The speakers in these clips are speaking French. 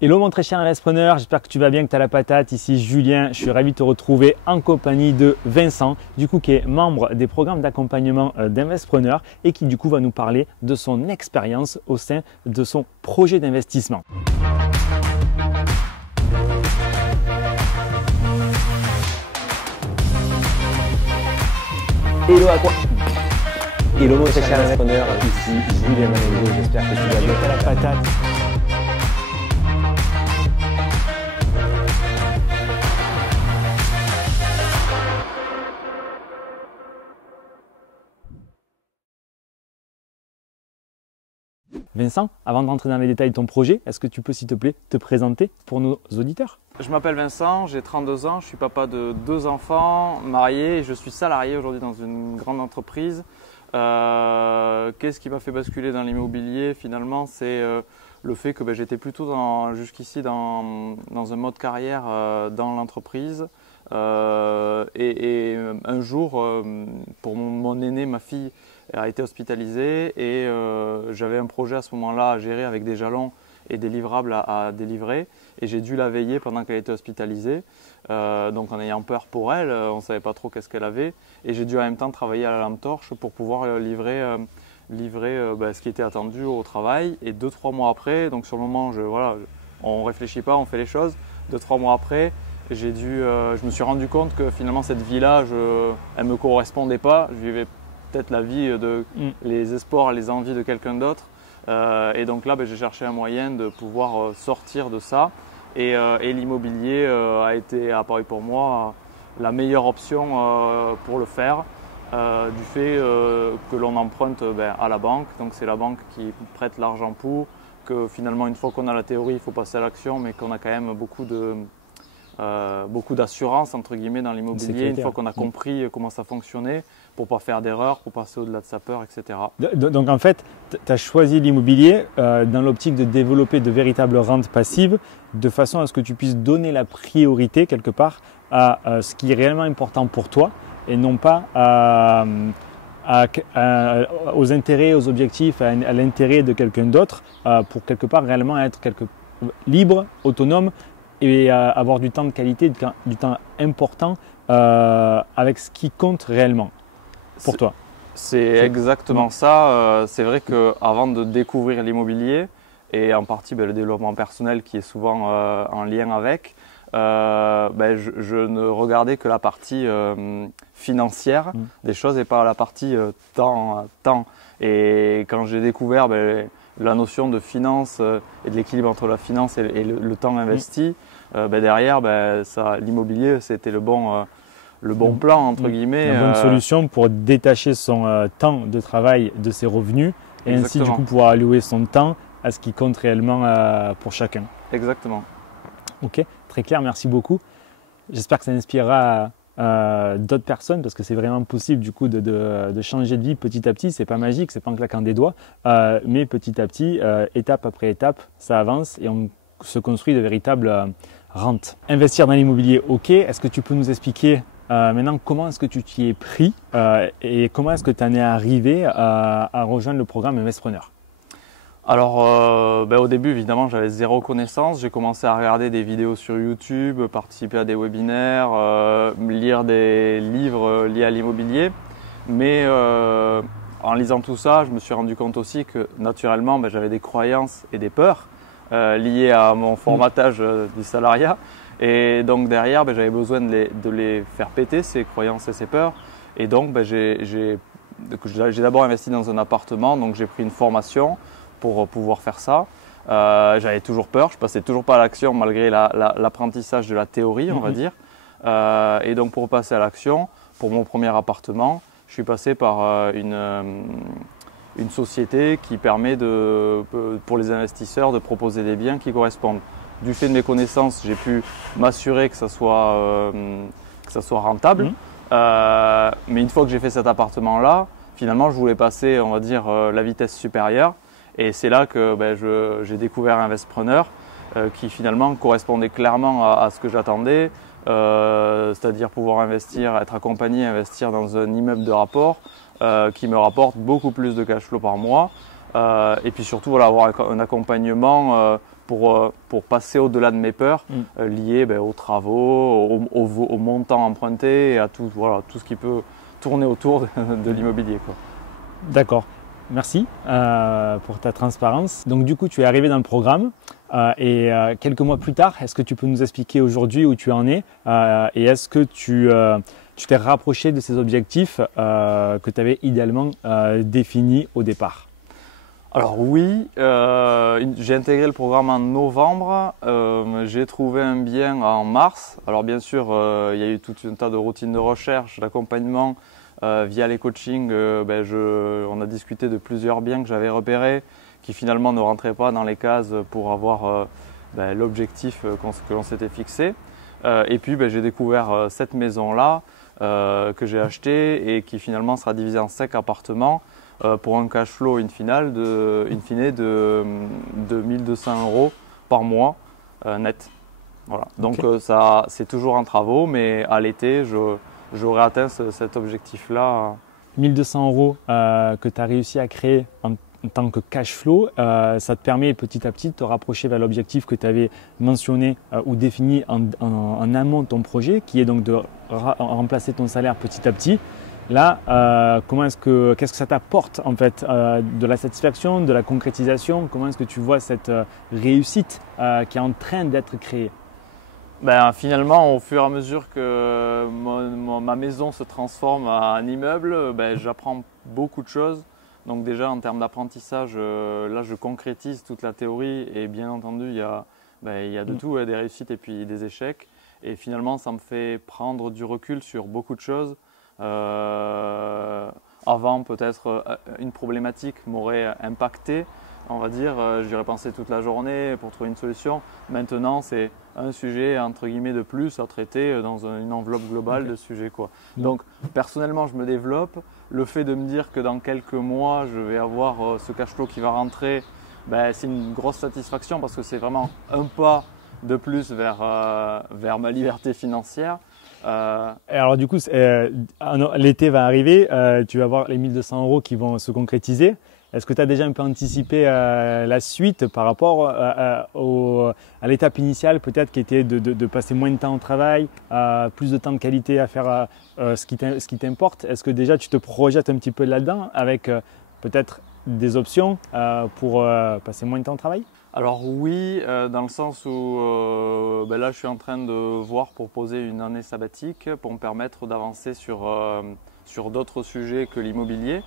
Hello mon très cher investisseur, j'espère que tu vas bien, que tu as la patate. Ici Julien, je suis ravi de te retrouver en compagnie de Vincent, du coup qui est membre des programmes d'accompagnement d'investisseurs et qui du coup va nous parler de son expérience au sein de son projet d'investissement. Hello à quoi? Hello mon très cher investisseur, ici Julien Manengo, j'espère que tu vas bien, que tu as la patate. Vincent, avant d'entrer dans les détails de ton projet, est-ce que tu peux s'il te plaît te présenter pour nos auditeurs? Je m'appelle Vincent, j'ai 32 ans, je suis papa de 2 enfants, marié et je suis salarié aujourd'hui dans une grande entreprise. Qu'est-ce qui m'a fait basculer dans l'immobilier finalement? C'est le fait que j'étais plutôt jusqu'ici dans un mode carrière dans l'entreprise. Un jour, pour mon aîné, ma fille a été hospitalisée et j'avais un projet à ce moment-là à gérer avec des jalons et des livrables à délivrer et j'ai dû la veiller pendant qu'elle était hospitalisée. Donc en ayant peur pour elle, on ne savait pas trop qu'est-ce qu'elle avait et j'ai dû en même temps travailler à la lampe torche pour pouvoir livrer ce qui était attendu au travail. Et 2-3 mois après, donc sur le moment, on ne réfléchit pas, on fait les choses. 2-3 mois après, je me suis rendu compte que finalement cette vie-là, elle ne me correspondait pas. Je vivais peut-être la vie les espoirs, les envies de quelqu'un d'autre. Et donc là, j'ai cherché un moyen de pouvoir sortir de ça. Et l'immobilier a apparu pour moi la meilleure option pour le faire. Du fait que l'on emprunte à la banque. Donc c'est la banque qui prête l'argent pour, que finalement une fois qu'on a la théorie, il faut passer à l'action, mais qu'on a quand même beaucoup d'assurance entre guillemets dans l'immobilier une fois qu'on a compris comment ça fonctionnait pour ne pas faire d'erreur, pour passer au-delà de sa peur, etc. Donc en fait, tu as choisi l'immobilier dans l'optique de développer de véritables rentes passives de façon à ce que tu puisses donner la priorité quelque part à ce qui est réellement important pour toi et non pas aux intérêts, aux objectifs, à l'intérêt de quelqu'un d'autre pour quelque part réellement être libre, autonome et avoir du temps de qualité, du temps important avec ce qui compte réellement pour toi. C'est exactement ça. C'est vrai qu'avant de découvrir l'immobilier et en partie le développement personnel qui est souvent en lien avec, je ne regardais que la partie financière des choses et pas la partie temps. Et quand j'ai découvert la notion de finance et de l'équilibre entre la finance et le temps investi, derrière, l'immobilier, c'était le bon plan, entre guillemets. La bonne solution pour détacher son temps de travail de ses revenus et ainsi du coup pouvoir allouer son temps à ce qui compte réellement pour chacun. Exactement. Ok, très clair, merci beaucoup. J'espère que ça inspirera d'autres personnes parce que c'est vraiment possible du coup de changer de vie petit à petit. C'est pas magique, c'est pas en claquant des doigts, mais petit à petit, étape après étape, ça avance et on se construit de véritables rentes. Investir dans l'immobilier, ok. Est-ce que tu peux nous expliquer maintenant comment est-ce que tu t'y es pris et comment est-ce que tu en es arrivé à rejoindre le programme Investisseur? Alors au début évidemment j'avais zéro connaissance, j'ai commencé à regarder des vidéos sur YouTube, participer à des webinaires, lire des livres liés à l'immobilier, mais en lisant tout ça je me suis rendu compte aussi que naturellement j'avais des croyances et des peurs liées à mon formatage du salariat et donc derrière j'avais besoin de les faire péter ces croyances et ces peurs et donc j'ai d'abord investi dans un appartement, donc j'ai pris une formation pour pouvoir faire ça. J'avais toujours peur, je passais toujours pas à l'action malgré l'apprentissage de la théorie, on va dire. Et donc pour passer à l'action, pour mon premier appartement, je suis passé par une société qui permet pour les investisseurs de proposer des biens qui correspondent. Du fait de mes connaissances, j'ai pu m'assurer que ça soit rentable. Mais une fois que j'ai fait cet appartement-là, finalement je voulais passer, on va dire, la vitesse supérieure. Et c'est là que j'ai découvert Investisseur qui finalement correspondait clairement à ce que j'attendais, c'est-à-dire pouvoir investir, être accompagné, investir dans un immeuble de rapport qui me rapporte beaucoup plus de cash flow par mois et puis surtout avoir un accompagnement pour passer au-delà de mes peurs liées aux travaux, au montant emprunté et à tout, voilà, tout ce qui peut tourner autour de l'immobilier, quoi. D'accord. Merci pour ta transparence. Donc du coup, tu es arrivé dans le programme et quelques mois plus tard, est-ce que tu peux nous expliquer aujourd'hui où tu en es et est-ce que tu t'es rapproché de ces objectifs que tu avais idéalement définis au départ? Alors oui, j'ai intégré le programme en novembre, j'ai trouvé un bien en mars. Alors bien sûr, il y a eu tout un tas de routines de recherche, d'accompagnement. Via les coachings, on a discuté de plusieurs biens que j'avais repérés qui finalement ne rentraient pas dans les cases pour avoir l'objectif que l'on s'était fixé. Et puis j'ai découvert cette maison-là que j'ai achetée et qui finalement sera divisée en 5 appartements pour un cash flow in fine de 1200 € par mois net. Voilà. Donc ça, c'est toujours en travaux, mais à l'été, j'aurais atteint cet objectif-là. 1200 € que tu as réussi à créer en tant que cash flow, ça te permet petit à petit de te rapprocher vers l'objectif que tu avais mentionné ou défini en amont de ton projet, qui est donc de remplacer ton salaire petit à petit. Là, qu'est-ce que ça t'apporte en fait, de la satisfaction, de la concrétisation? Comment est-ce que tu vois cette réussite qui est en train d'être créée? Finalement, au fur et à mesure que ma maison se transforme en immeuble, j'apprends beaucoup de choses. Donc déjà en termes d'apprentissage, là je concrétise toute la théorie et bien entendu il y a de tout, des réussites et puis des échecs. Et finalement ça me fait prendre du recul sur beaucoup de choses. Avant peut-être une problématique m'aurait impacté, on va dire, j'y aurais pensé toute la journée pour trouver une solution. Maintenant c'est un sujet entre guillemets de plus à traiter dans une enveloppe globale de sujets, quoi. Donc personnellement je me développe, le fait de me dire que dans quelques mois je vais avoir ce cash flow qui va rentrer, c'est une grosse satisfaction parce que c'est vraiment un pas de plus vers ma liberté financière. Alors du coup, l'été va arriver, tu vas voir les 1200 € qui vont se concrétiser. Est-ce que tu as déjà un peu anticipé la suite par rapport à l'étape initiale, peut-être qui était de passer moins de temps au travail, plus de temps de qualité à faire ce qui t'importe? Est-ce que déjà tu te projettes un petit peu là-dedans avec peut-être des options pour passer moins de temps au travail? Alors oui, dans le sens où là je suis en train de voir pour poser une année sabbatique pour me permettre d'avancer sur d'autres sujets que l'immobilier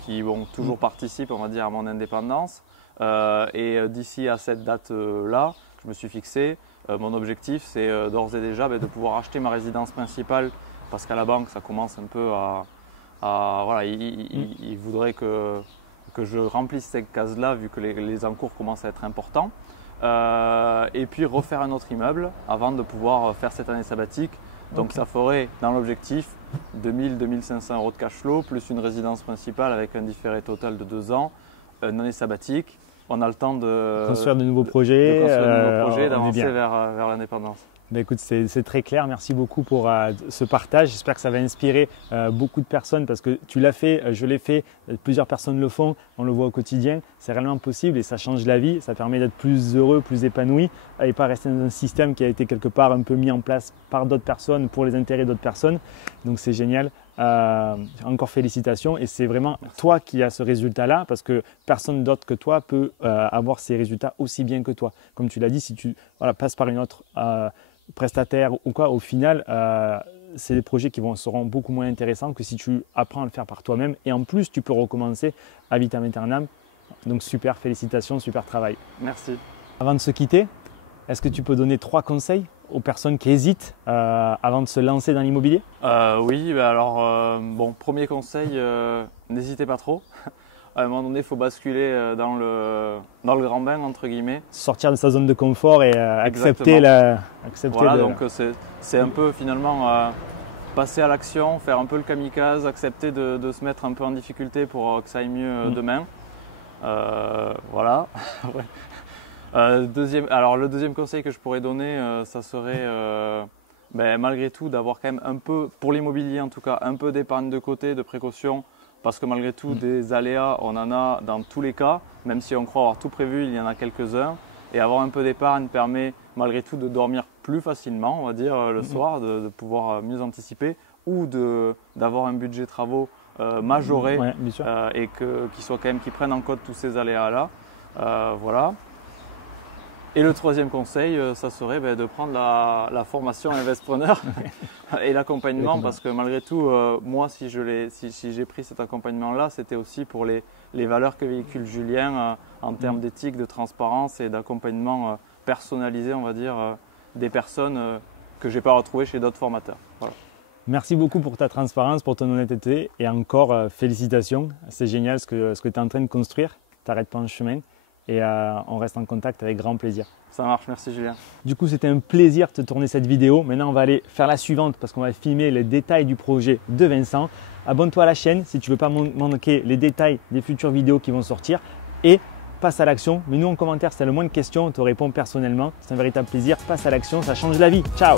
qui toujours participent, on va dire, à mon indépendance. Et d'ici à cette date-là, je me suis fixé, mon objectif c'est d'ores et déjà de pouvoir acheter ma résidence principale parce qu'à la banque ça commence un peu voilà, il voudrait que je remplisse ces cases-là vu que les encours commencent à être importants. Et puis refaire un autre immeuble avant de pouvoir faire cette année sabbatique. Donc ça ferait dans l'objectif 2000-2500 € de cash flow plus une résidence principale avec un différé total de 2 ans, une année sabbatique. On a le temps de construire de nouveaux projets, d'avancer vers l'indépendance. Écoute, c'est très clair. Merci beaucoup pour ce partage. J'espère que ça va inspirer beaucoup de personnes parce que tu l'as fait, je l'ai fait, plusieurs personnes le font, on le voit au quotidien. C'est réellement possible et ça change la vie. Ça permet d'être plus heureux, plus épanoui et pas rester dans un système qui a été quelque part un peu mis en place par d'autres personnes pour les intérêts d'autres personnes. Donc c'est génial. Encore félicitations et c'est vraiment toi qui as ce résultat-là parce que personne d'autre que toi peut avoir ces résultats aussi bien que toi. Comme tu l'as dit, si tu passes par une autre prestataire ou quoi, au final, c'est des projets qui seront beaucoup moins intéressants que si tu apprends à le faire par toi-même et en plus, tu peux recommencer à vitam aeternam. Donc super, félicitations, super travail. Merci. Avant de se quitter, est-ce que tu peux donner 3 conseils aux personnes qui hésitent avant de se lancer dans l'immobilier? Oui, premier conseil, n'hésitez pas trop. À un moment donné, il faut basculer dans le grand bain, entre guillemets. Sortir de sa zone de confort et accepter voilà, donc c'est un peu finalement passer à l'action, faire un peu le kamikaze, accepter de se mettre un peu en difficulté pour que ça aille mieux demain. Voilà. Le deuxième conseil que je pourrais donner, ça serait malgré tout d'avoir quand même un peu, pour l'immobilier en tout cas, un peu d'épargne de côté, de précaution, parce que malgré tout, des aléas, on en a dans tous les cas, même si on croit avoir tout prévu, il y en a quelques-uns. Et avoir un peu d'épargne permet malgré tout de dormir plus facilement, on va dire, le soir, de pouvoir mieux anticiper ou d'avoir un budget travaux majoré bien sûr. et qui prenne en compte tous ces aléas-là. Voilà. Et le troisième conseil, ça serait de prendre la formation Investpreneur et l'accompagnement, parce que malgré tout, moi, si j'ai pris cet accompagnement-là, c'était aussi pour les valeurs que véhicule Julien en termes d'éthique, de transparence et d'accompagnement personnalisé, on va dire, des personnes que je n'ai pas retrouvées chez d'autres formateurs. Voilà. Merci beaucoup pour ta transparence, pour ton honnêteté et encore félicitations. C'est génial ce que tu es en train de construire. Tu n'arrêtes pas en chemin. Et on reste en contact avec grand plaisir. Ça marche, merci Julien. Du coup, c'était un plaisir de te tourner cette vidéo. Maintenant, on va aller faire la suivante parce qu'on va filmer les détails du projet de Vincent. Abonne-toi à la chaîne si tu ne veux pas manquer les détails des futures vidéos qui vont sortir. Et passe à l'action. Mets-nous en commentaire si tu as le moins de questions, on te répond personnellement. C'est un véritable plaisir. Passe à l'action, ça change la vie. Ciao!